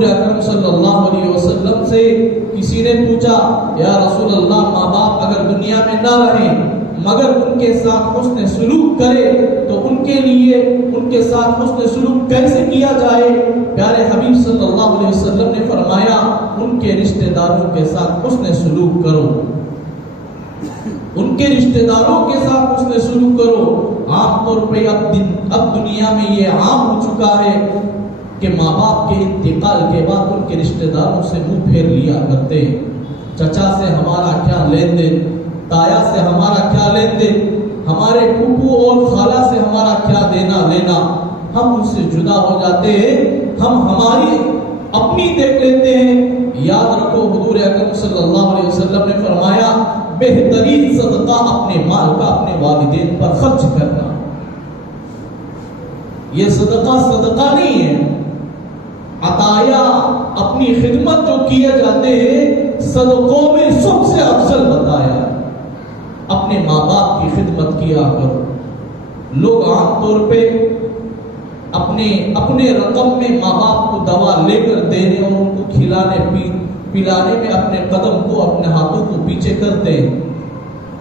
حضور اکرم صلی اللہ علیہ وسلم سے کسی نے پوچھا یا رسول اللہ ماں باپ اگر دنیا میں نہ رہیں مگر ان کے ساتھ حسن سلوک کرے تو ان کے لیے ان کے ساتھ حسن سلوک کیسے کیا جائے؟ پیارے حبیب صلی اللہ علیہ وسلم نے فرمایا ان کے رشتہ داروں کے ساتھ حسن سلوک کرو، ان کے رشتہ داروں کے ساتھ حسن سلوک کرو۔ عام طور پہ اب دنیا میں یہ عام ہو چکا ہے کہ ماں باپ کے انتقال کے بعد ان کے رشتہ داروں سے منہ پھیر لیا کرتے ہیں۔ چچا سے ہمارا کیا لین دین، تایا سے ہمارا کیا لین دین، ہمارے پھوپھو اور خالہ سے ہمارا کیا دینا لینا، ہم ان سے جدا ہو جاتے ہیں، ہم ہماری اپنی دیکھ لیتے ہیں۔ یاد رکھو حضور اکرم صلی اللہ علیہ وسلم نے فرمایا بہترین صدقہ اپنے مال کا اپنے والدین پر خرچ کرنا۔ یہ صدقہ نہیں ہے، عطایا اپنی خدمت جو کیے جاتے ہیں صدقوں میں سب سے افضل بتایا اپنے ماں باپ کی خدمت کیا کرو۔ لوگ عام طور پہ اپنے رقم میں ماں باپ کو دوا لے کر دینے اور ان کو کھلانے پلانے میں اپنے قدم کو اپنے ہاتھوں کو پیچھے کرتے ہیں۔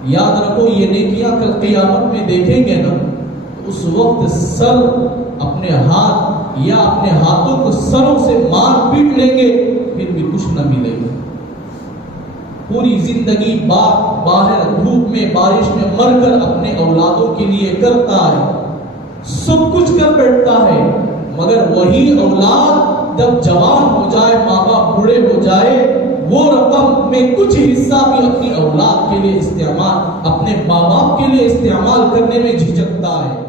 یاد رکھو یہ نیکیاں کل قیامت میں دیکھیں گے نا تو اس وقت سر اپنے ہاتھ یا اپنے ہاتھوں کو سروں سے مار پیٹ لیں گے پھر بھی کچھ نہ ملے گا۔ پوری زندگی باہر دھوپ میں بارش میں مر کر اپنے اولادوں کے لیے کرتا ہے، سب کچھ کر بیٹھتا ہے، مگر وہی اولاد جب جوان ہو جائے، ماں باپ بوڑھے ہو جائے، وہ رقم میں کچھ حصہ بھی اپنی اولاد کے لیے استعمال، اپنے ماں باپ کے لیے استعمال کرنے میں جھجکتا ہے۔